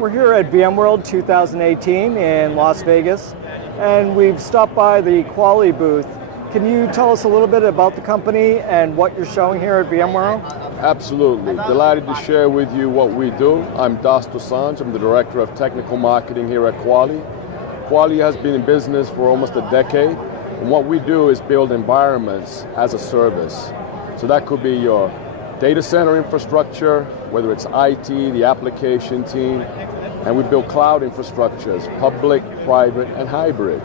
We're here at VMworld 2018 in Las Vegas, and we've stopped by the Quali booth. Can you tell us a little bit about the company and what you're showing here at VMworld? Absolutely. Delighted to share with you what we do. I'm Dosanjh. I'm the Director of Technical Marketing here at Quali. Quali has been in business for almost a decade, and what we do is build environments as a service. So that could be your data center infrastructure, whether it's IT, the application team, and we build cloud infrastructures, public, private, and hybrid.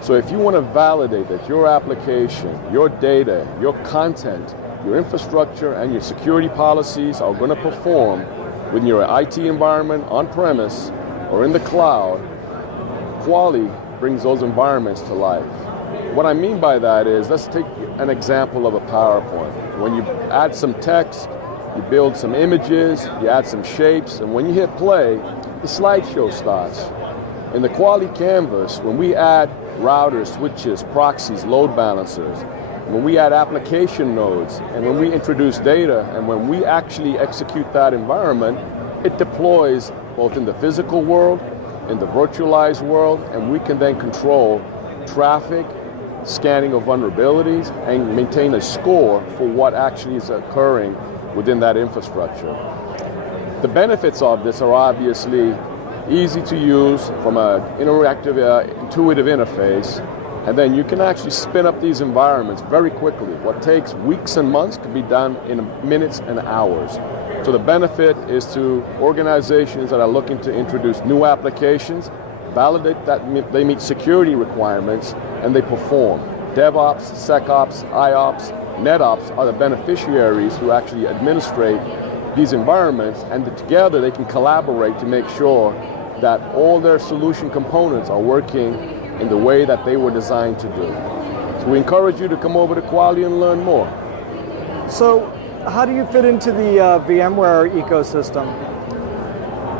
So if you want to validate that your application, your data, your content, your infrastructure, and your security policies are going to perform within your IT environment, on-premise, or in the cloud, Quali brings those environments to life. What I mean by that is, let's take an example of a PowerPoint. When you add some text, you build some images, you add some shapes, and when you hit play, the slideshow starts. In the Quali canvas, when we add routers, switches, proxies, load balancers, when we add application nodes, and when we introduce data, and when we actually execute that environment, it deploys both in the physical world, in the virtualized world, and we can then control traffic, scanning of vulnerabilities, and maintain a score for what actually is occurring within that infrastructure. The benefits of this are obviously easy to use from an interactive, intuitive interface, and then you can actually spin up these environments very quickly. What takes weeks and months can be done in minutes and hours. So the benefit is to organizations that are looking to introduce new applications, validate that they meet security requirements, and they perform. DevOps, SecOps, IOps, NetOps are the beneficiaries who actually administrate these environments, and together they can collaborate to make sure that all their solution components are working in the way that they were designed to do. So we encourage you to come over to Quali and learn more. So how do you fit into the VMware ecosystem?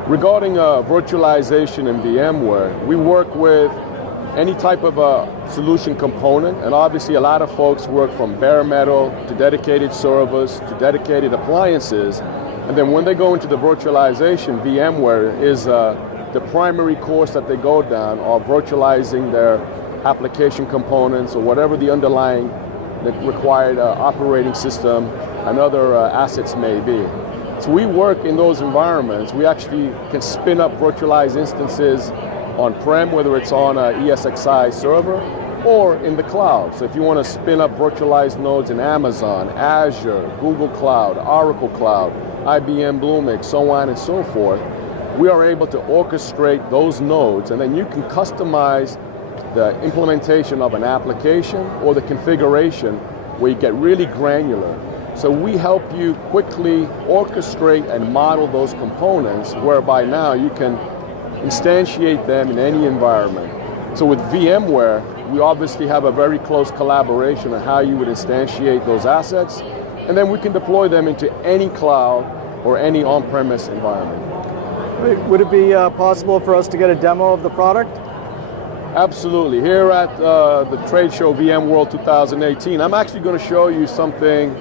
Regarding virtualization in VMware, we work with any type of a solution component, and obviously a lot of folks work from bare metal to dedicated servers to dedicated appliances, and then when they go into the virtualization, VMware is the primary course that they go down, or virtualizing their application components or whatever the underlying required operating system and other assets may be. So we work in those environments. We actually can spin up virtualized instances on-prem, whether it's on an ESXi server or in the cloud. So if you want to spin up virtualized nodes in Amazon, Azure, Google Cloud, Oracle Cloud, IBM Bluemix, so on and so forth, we are able to orchestrate those nodes, and then you can customize the implementation of an application or the configuration where you get really granular. So we help you quickly orchestrate and model those components, whereby now you can instantiate them in any environment. So with VMware, we obviously have a very close collaboration on how you would instantiate those assets, and then we can deploy them into any cloud or any on-premise environment. Would it be possible for us to get a demo of the product? Absolutely. Here at the trade show VMworld 2018, I'm actually going to show you something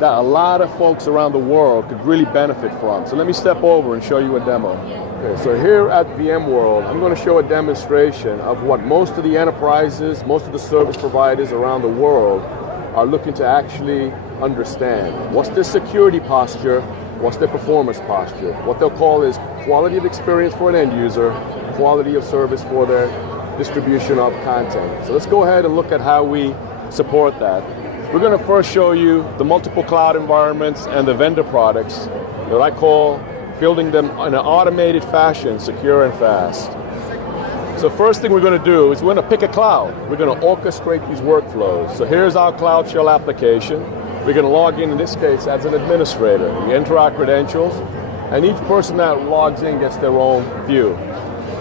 that a lot of folks around the world could really benefit from. So let me step over and show you a demo. Okay, so here at VMworld, I'm going to show a demonstration of what most of the enterprises, most of the service providers around the world are looking to actually understand. What's their security posture? What's their performance posture? What they'll call is quality of experience for an end user, quality of service for their distribution of content. So let's go ahead and look at how we support that. We're going to first show you the multiple cloud environments and the vendor products that I call building them in an automated fashion, secure and fast. So first thing we're going to do is we're going to pick a cloud. We're going to orchestrate these workflows. So here's our CloudShell application. We're going to log in this case, as an administrator. We enter our credentials, and each person that logs in gets their own view.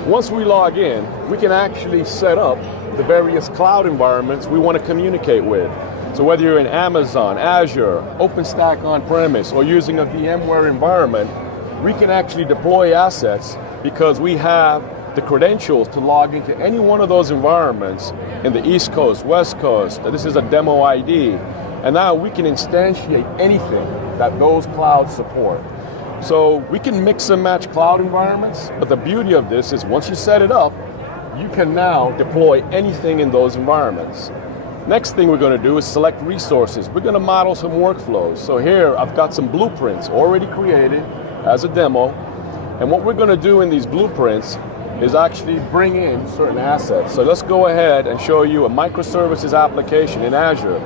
Once we log in, we can actually set up the various cloud environments we want to communicate with. So whether you're in Amazon, Azure, OpenStack on-premise, or using a VMware environment, we can actually deploy assets because we have the credentials to log into any one of those environments in the East Coast, West Coast. This is a demo ID. And now we can instantiate anything that those clouds support. So we can mix and match cloud environments, but the beauty of this is once you set it up, you can now deploy anything in those environments. Next thing we're going to do is select resources. We're going to model some workflows. So here I've got some blueprints already created as a demo. And what we're going to do in these blueprints is actually bring in certain assets. So let's go ahead and show you a microservices application in Azure.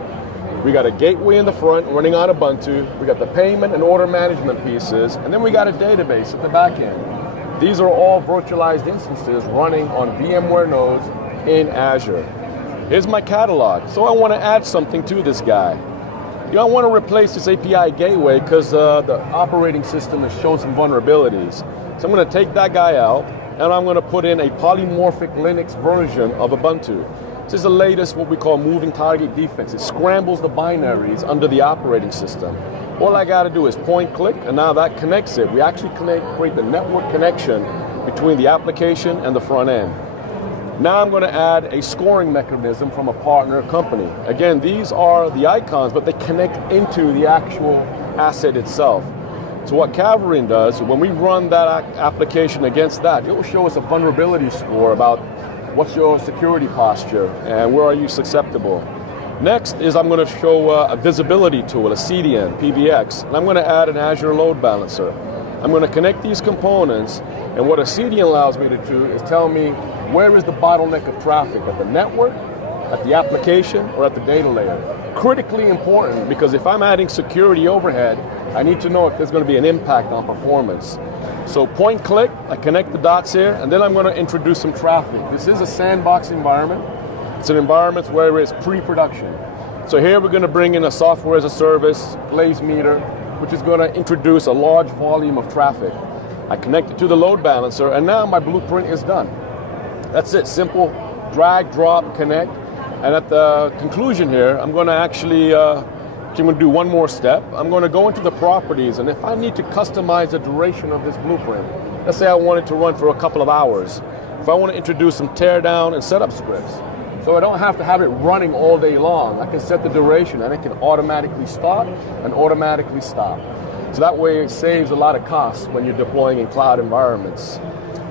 We got a gateway in the front running on Ubuntu. We got the payment and order management pieces. And then we got a database at the back end. These are all virtualized instances running on VMware nodes in Azure. Here's my catalog. So I want to add something to this guy. You know, I want to replace this API gateway because the operating system has shown some vulnerabilities. So I'm going to take that guy out and I'm going to put in a polymorphic Linux version of Ubuntu. This is the latest what we call moving target defense. It scrambles the binaries under the operating system. All I got to do is point click and now that connects it. We actually create the network connection between the application and the front end. Now I'm going to add a scoring mechanism from a partner company. Again, these are the icons, but they connect into the actual asset itself. So what Caverian does, when we run that application against that, it will show us a vulnerability score about what's your security posture and where are you susceptible. Next is I'm going to show a visibility tool, a CDN, PBX, and I'm going to add an Azure load balancer. I'm going to connect these components, and what a CDN allows me to do is tell me where is the bottleneck of traffic, at the network, at the application, or at the data layer. Critically important, because if I'm adding security overhead, I need to know if there's going to be an impact on performance. So point click, I connect the dots here, and then I'm going to introduce some traffic. This is a sandbox environment. It's an environment where it's pre-production. So here we're going to bring in a software as a service, Blaze meter, which is going to introduce a large volume of traffic. I connect it to the load balancer, and now my blueprint is done. That's it, simple, drag, drop, connect. And at the conclusion here, I'm going to actually I'm going to do one more step. I'm going to go into the properties, and if I need to customize the duration of this blueprint, let's say I want it to run for a couple of hours. If I want to introduce some teardown and setup scripts, so I don't have to have it running all day long, I can set the duration and it can automatically start and automatically stop. So that way it saves a lot of costs when you're deploying in cloud environments.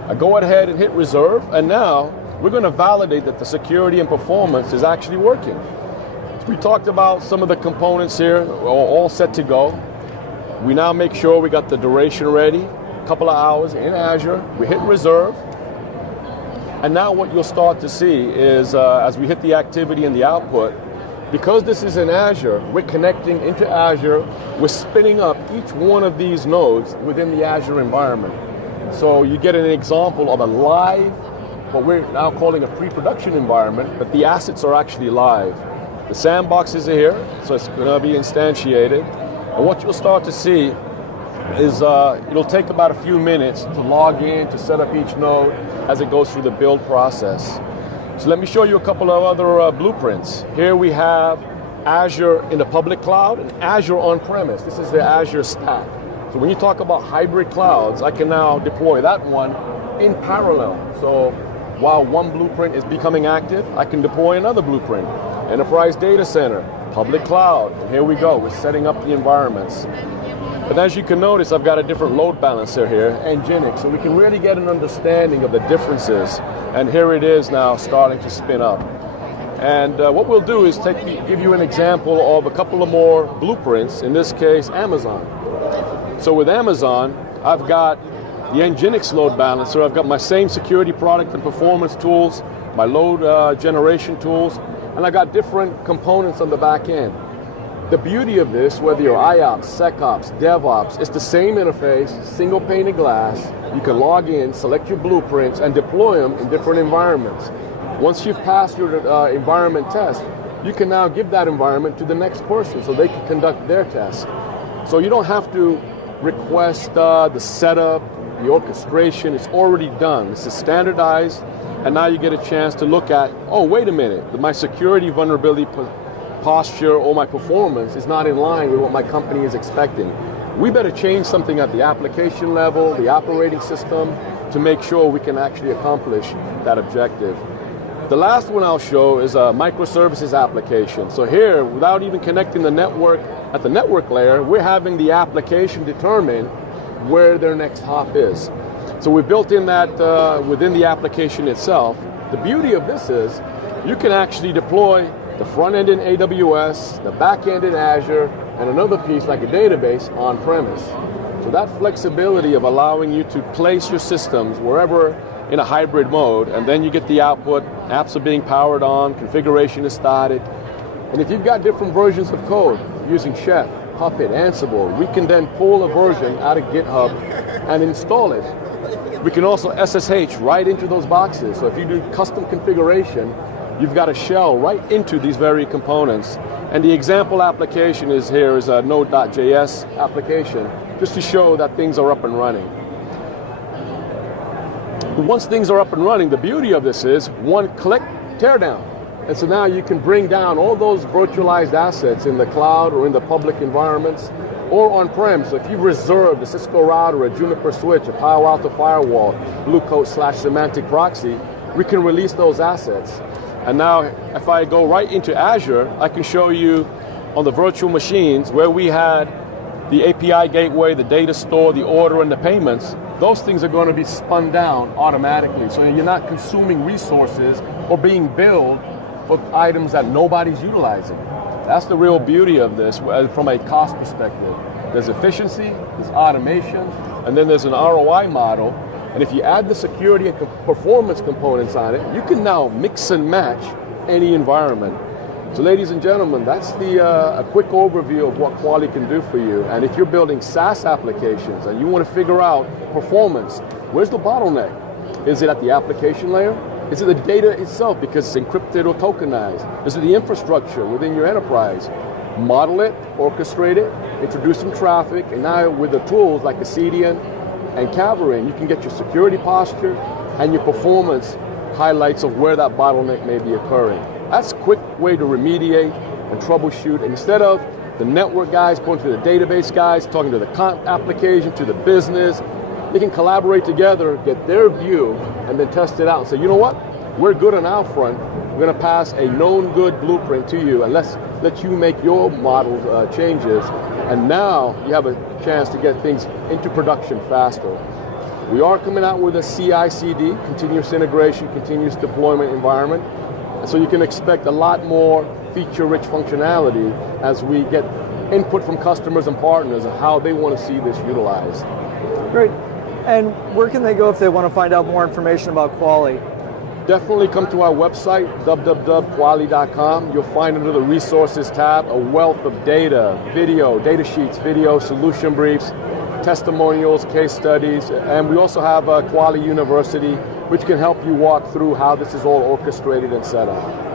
I go ahead and hit reserve, and now we're going to validate that the security and performance is actually working. So we talked about some of the components here, all set to go. We now make sure we got the duration ready, a couple of hours in Azure. We hit reserve, and now what you'll start to see is as we hit the activity and the output, because this is in Azure, we're connecting into Azure, we're spinning up each one of these nodes within the Azure environment. So you get an example of a live, what we're now calling a pre-production environment, but the assets are actually live. The sandboxes are here, so it's going to be instantiated. And what you'll start to see is it'll take about a few minutes to log in, to set up each node as it goes through the build process. So let me show you a couple of other blueprints. Here we have Azure in the public cloud and Azure on-premise. This is the Azure stack. So when you talk about hybrid clouds, I can now deploy that one in parallel. So while one blueprint is becoming active, I can deploy another blueprint. Enterprise data center, public cloud, and here we go, we're setting up the environments. But as you can notice, I've got a different load balancer here, Nginx, so we can really get an understanding of the differences. And here it is now starting to spin up. And what we'll do is give you an example of a couple of more blueprints, in this case, Amazon. So with Amazon, I've got the Nginx load balancer, I've got my same security product and performance tools, my load generation tools, and I've got different components on the back end. The beauty of this, whether you're IOPS, SecOps, DevOps, it's the same interface, single pane of glass. You can log in, select your blueprints, and deploy them in different environments. Once you've passed your environment test, you can now give that environment to the next person so they can conduct their test. So you don't have to request the setup, the orchestration, it's already done. This is standardized, and now you get a chance to look at, oh, wait a minute, my security vulnerability posture or my performance is not in line with what my company is expecting. We better change something at the application level, the operating system, to make sure we can actually accomplish that objective. The last one I'll show is a microservices application. So here, without even connecting the network at the network layer, we're having the application determine where their next hop is. So we built in that within the application itself. The beauty of this is you can actually deploy the front end in AWS, the back end in Azure, and another piece like a database on premise. So that flexibility of allowing you to place your systems wherever in a hybrid mode, and then you get the output, apps are being powered on, configuration is started. And if you've got different versions of code using Chef, Puppet, Ansible, we can then pull a version out of GitHub and install it. We can also SSH right into those boxes. So if you do custom configuration, you've got a shell right into these very components. And the example application is here is a Node.js application, just to show that things are up and running. Once things are up and running, the beauty of this is one click, tear down. And so now you can bring down all those virtualized assets in the cloud or in the public environments or on-prem. So if you've reserved a Cisco router, a Juniper switch, a Palo Alto firewall, Blue Coat/semantic proxy, we can release those assets. And now if I go right into Azure, I can show you on the virtual machines where we had the API gateway, the data store, the order, and the payments. Those things are going to be spun down automatically. So you're not consuming resources or being billed for items that nobody's utilizing. That's the real beauty of this from a cost perspective. There's efficiency, there's automation, and then there's an ROI model. And if you add the security and performance components on it, you can now mix and match any environment. So ladies and gentlemen, that's a quick overview of what Quali can do for you. And if you're building SaaS applications and you want to figure out performance, where's the bottleneck? Is it at the application layer? Is it the data itself because it's encrypted or tokenized? Is it the infrastructure within your enterprise? Model it, orchestrate it, introduce some traffic, and now with the tools like Obsidian and Cavern, you can get your security posture and your performance highlights of where that bottleneck may be occurring. That's a quick way to remediate and troubleshoot. And instead of the network guys pointing to the database guys, talking to the application, to the business, they can collaborate together, get their view, and then test it out and say, you know what? We're good on our front. We're going to pass a known good blueprint to you, and let's let you make your model changes. And now you have a chance to get things into production faster. We are coming out with a CI/CD, continuous integration, continuous deployment environment. So you can expect a lot more feature-rich functionality as we get input from customers and partners on how they want to see this utilized. Great. And where can they go if they want to find out more information about Quali? Definitely come to our website, www.quali.com. You'll find under the resources tab a wealth of data, video, data sheets, video, solution briefs, testimonials, case studies, and we also have Quali University, which can help you walk through how this is all orchestrated and set up.